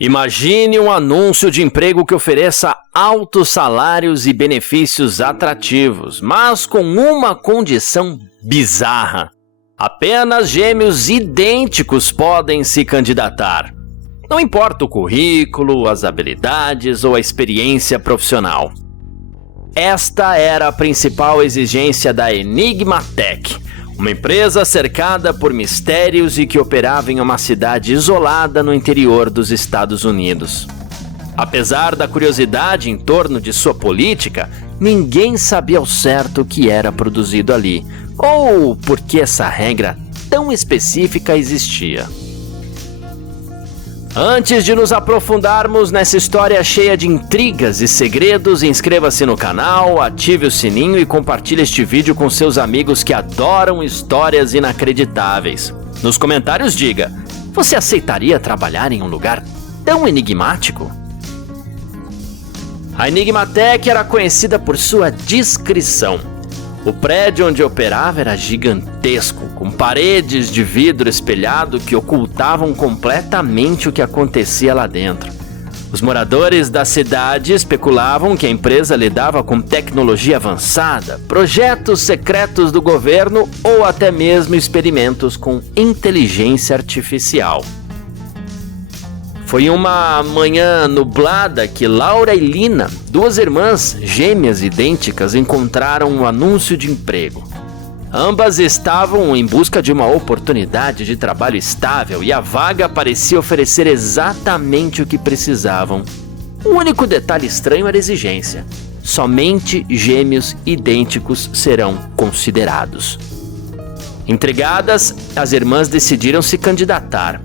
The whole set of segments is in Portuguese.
Imagine um anúncio de emprego que ofereça altos salários e benefícios atrativos, mas com uma condição bizarra. Apenas gêmeos idênticos podem se candidatar. Não importa o currículo, as habilidades ou a experiência profissional. Esta era a principal exigência da Enigma Tech, uma empresa cercada por mistérios e que operava em uma cidade isolada no interior dos Estados Unidos. Apesar da curiosidade em torno de sua política, ninguém sabia ao certo o que era produzido ali, ou por que essa regra tão específica existia. Antes de nos aprofundarmos nessa história cheia de intrigas e segredos, inscreva-se no canal, ative o sininho e compartilhe este vídeo com seus amigos que adoram histórias inacreditáveis. Nos comentários diga, você aceitaria trabalhar em um lugar tão enigmático? A Enigma Tech era conhecida por sua discrição. O prédio onde operava era gigantesco, com paredes de vidro espelhado que ocultavam completamente o que acontecia lá dentro. Os moradores da cidade especulavam que a empresa lidava com tecnologia avançada, projetos secretos do governo ou até mesmo experimentos com inteligência artificial. Foi uma manhã nublada que Laura e Lina, duas irmãs gêmeas idênticas, encontraram um anúncio de emprego. Ambas estavam em busca de uma oportunidade de trabalho estável e a vaga parecia oferecer exatamente o que precisavam. O único detalhe estranho era a exigência. Somente gêmeos idênticos serão considerados. Intrigadas, as irmãs decidiram se candidatar.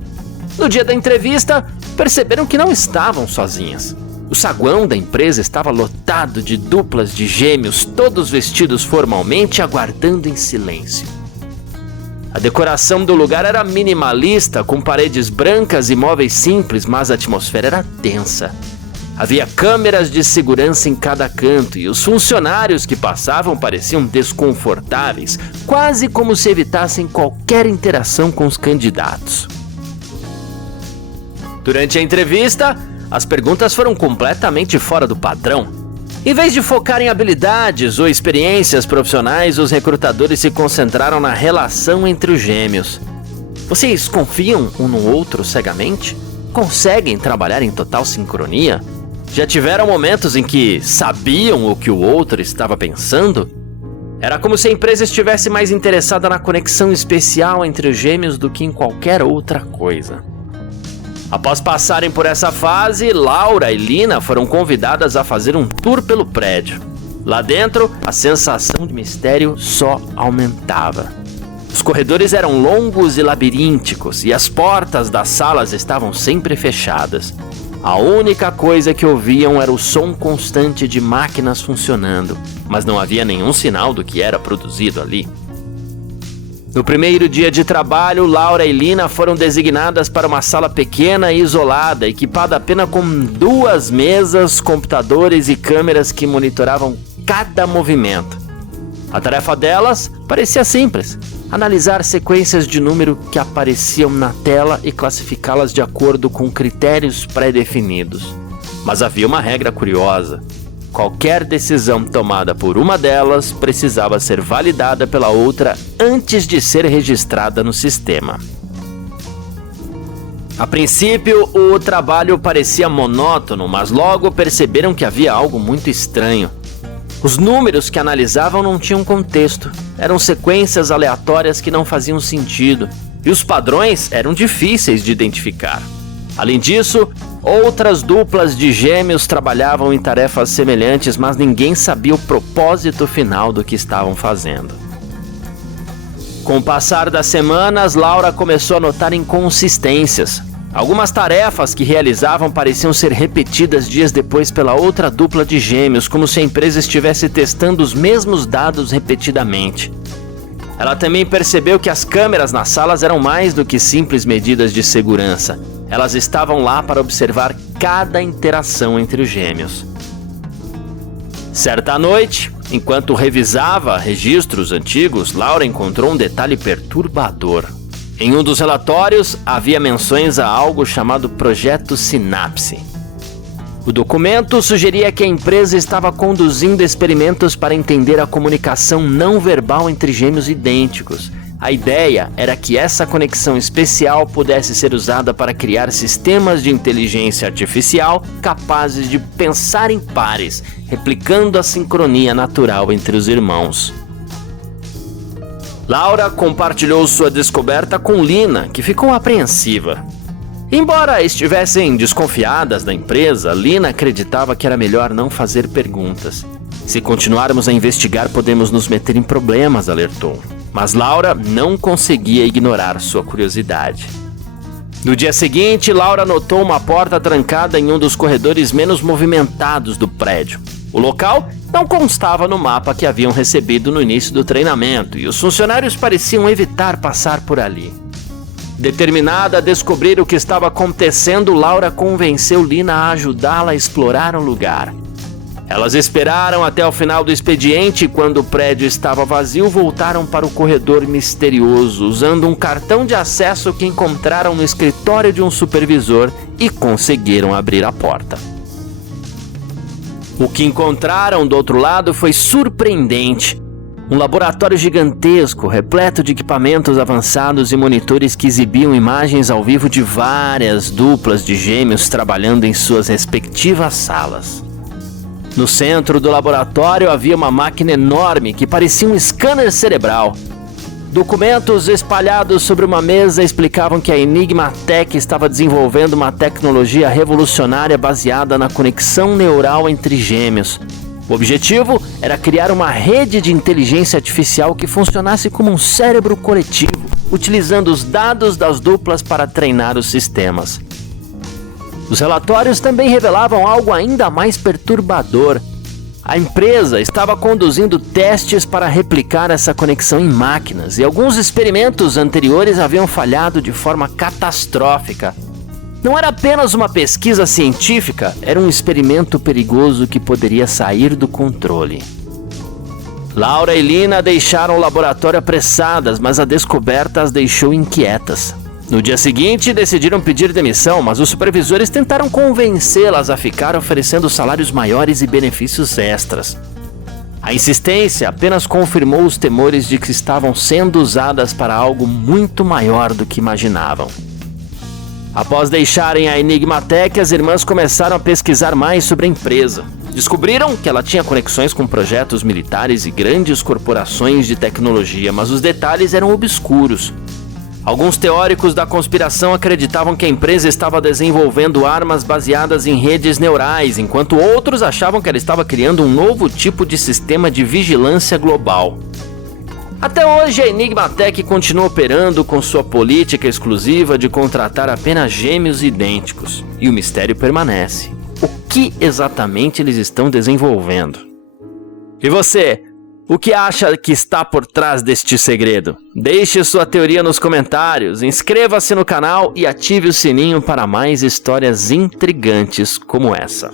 No dia da entrevista, perceberam que não estavam sozinhas. O saguão da empresa estava lotado de duplas de gêmeos, todos vestidos formalmente, aguardando em silêncio. A decoração do lugar era minimalista, com paredes brancas e móveis simples, mas a atmosfera era tensa. Havia câmeras de segurança em cada canto e os funcionários que passavam pareciam desconfortáveis, quase como se evitassem qualquer interação com os candidatos. Durante a entrevista, as perguntas foram completamente fora do padrão. Em vez de focar em habilidades ou experiências profissionais, os recrutadores se concentraram na relação entre os gêmeos. Vocês confiam um no outro cegamente? Conseguem trabalhar em total sincronia? Já tiveram momentos em que sabiam o que o outro estava pensando? Era como se a empresa estivesse mais interessada na conexão especial entre os gêmeos do que em qualquer outra coisa. Após passarem por essa fase, Laura e Lina foram convidadas a fazer um tour pelo prédio. Lá dentro, a sensação de mistério só aumentava. Os corredores eram longos e labirínticos e as portas das salas estavam sempre fechadas. A única coisa que ouviam era o som constante de máquinas funcionando, mas não havia nenhum sinal do que era produzido ali. No primeiro dia de trabalho, Laura e Lina foram designadas para uma sala pequena e isolada, equipada apenas com 2 mesas, computadores e câmeras que monitoravam cada movimento. A tarefa delas parecia simples: analisar sequências de número que apareciam na tela e classificá-las de acordo com critérios pré-definidos. Mas havia uma regra curiosa. Qualquer decisão tomada por uma delas precisava ser validada pela outra antes de ser registrada no sistema. A princípio, o trabalho parecia monótono, mas logo perceberam que havia algo muito estranho. Os números que analisavam não tinham contexto, eram sequências aleatórias que não faziam sentido, e os padrões eram difíceis de identificar. Além disso, outras duplas de gêmeos trabalhavam em tarefas semelhantes, mas ninguém sabia o propósito final do que estavam fazendo. Com o passar das semanas, Laura começou a notar inconsistências. Algumas tarefas que realizavam pareciam ser repetidas dias depois pela outra dupla de gêmeos, como se a empresa estivesse testando os mesmos dados repetidamente. Ela também percebeu que as câmeras nas salas eram mais do que simples medidas de segurança. Elas estavam lá para observar cada interação entre os gêmeos. Certa noite, enquanto revisava registros antigos, Laura encontrou um detalhe perturbador. Em um dos relatórios, havia menções a algo chamado Projeto Sinapse. O documento sugeria que a empresa estava conduzindo experimentos para entender a comunicação não verbal entre gêmeos idênticos. A ideia era que essa conexão especial pudesse ser usada para criar sistemas de inteligência artificial capazes de pensar em pares, replicando a sincronia natural entre os irmãos. Laura compartilhou sua descoberta com Lina, que ficou apreensiva. Embora estivessem desconfiadas da empresa, Lina acreditava que era melhor não fazer perguntas. Se continuarmos a investigar, podemos nos meter em problemas, alertou. Mas Laura não conseguia ignorar sua curiosidade. No dia seguinte, Laura notou uma porta trancada em um dos corredores menos movimentados do prédio. O local não constava no mapa que haviam recebido no início do treinamento e os funcionários pareciam evitar passar por ali. Determinada a descobrir o que estava acontecendo, Laura convenceu Lina a ajudá-la a explorar o lugar. Elas esperaram até o final do expediente e, quando o prédio estava vazio, voltaram para o corredor misterioso, usando um cartão de acesso que encontraram no escritório de um supervisor e conseguiram abrir a porta. O que encontraram do outro lado foi surpreendente. Um laboratório gigantesco, repleto de equipamentos avançados e monitores que exibiam imagens ao vivo de várias duplas de gêmeos trabalhando em suas respectivas salas. No centro do laboratório havia uma máquina enorme que parecia um scanner cerebral. Documentos espalhados sobre uma mesa explicavam que a Enigma Tech estava desenvolvendo uma tecnologia revolucionária baseada na conexão neural entre gêmeos. O objetivo era criar uma rede de inteligência artificial que funcionasse como um cérebro coletivo, utilizando os dados das duplas para treinar os sistemas. Os relatórios também revelavam algo ainda mais perturbador. A empresa estava conduzindo testes para replicar essa conexão em máquinas, e alguns experimentos anteriores haviam falhado de forma catastrófica. Não era apenas uma pesquisa científica, era um experimento perigoso que poderia sair do controle. Laura e Lina deixaram o laboratório apressadas, mas a descoberta as deixou inquietas. No dia seguinte, decidiram pedir demissão, mas os supervisores tentaram convencê-las a ficar, oferecendo salários maiores e benefícios extras. A insistência apenas confirmou os temores de que estavam sendo usadas para algo muito maior do que imaginavam. Após deixarem a Enigma Tech, as irmãs começaram a pesquisar mais sobre a empresa. Descobriram que ela tinha conexões com projetos militares e grandes corporações de tecnologia, mas os detalhes eram obscuros. Alguns teóricos da conspiração acreditavam que a empresa estava desenvolvendo armas baseadas em redes neurais, enquanto outros achavam que ela estava criando um novo tipo de sistema de vigilância global. Até hoje, a Enigma Tech continua operando com sua política exclusiva de contratar apenas gêmeos idênticos, e o mistério permanece. O que exatamente eles estão desenvolvendo? E você? O que acha que está por trás deste segredo? Deixe sua teoria nos comentários, inscreva-se no canal e ative o sininho para mais histórias intrigantes como essa.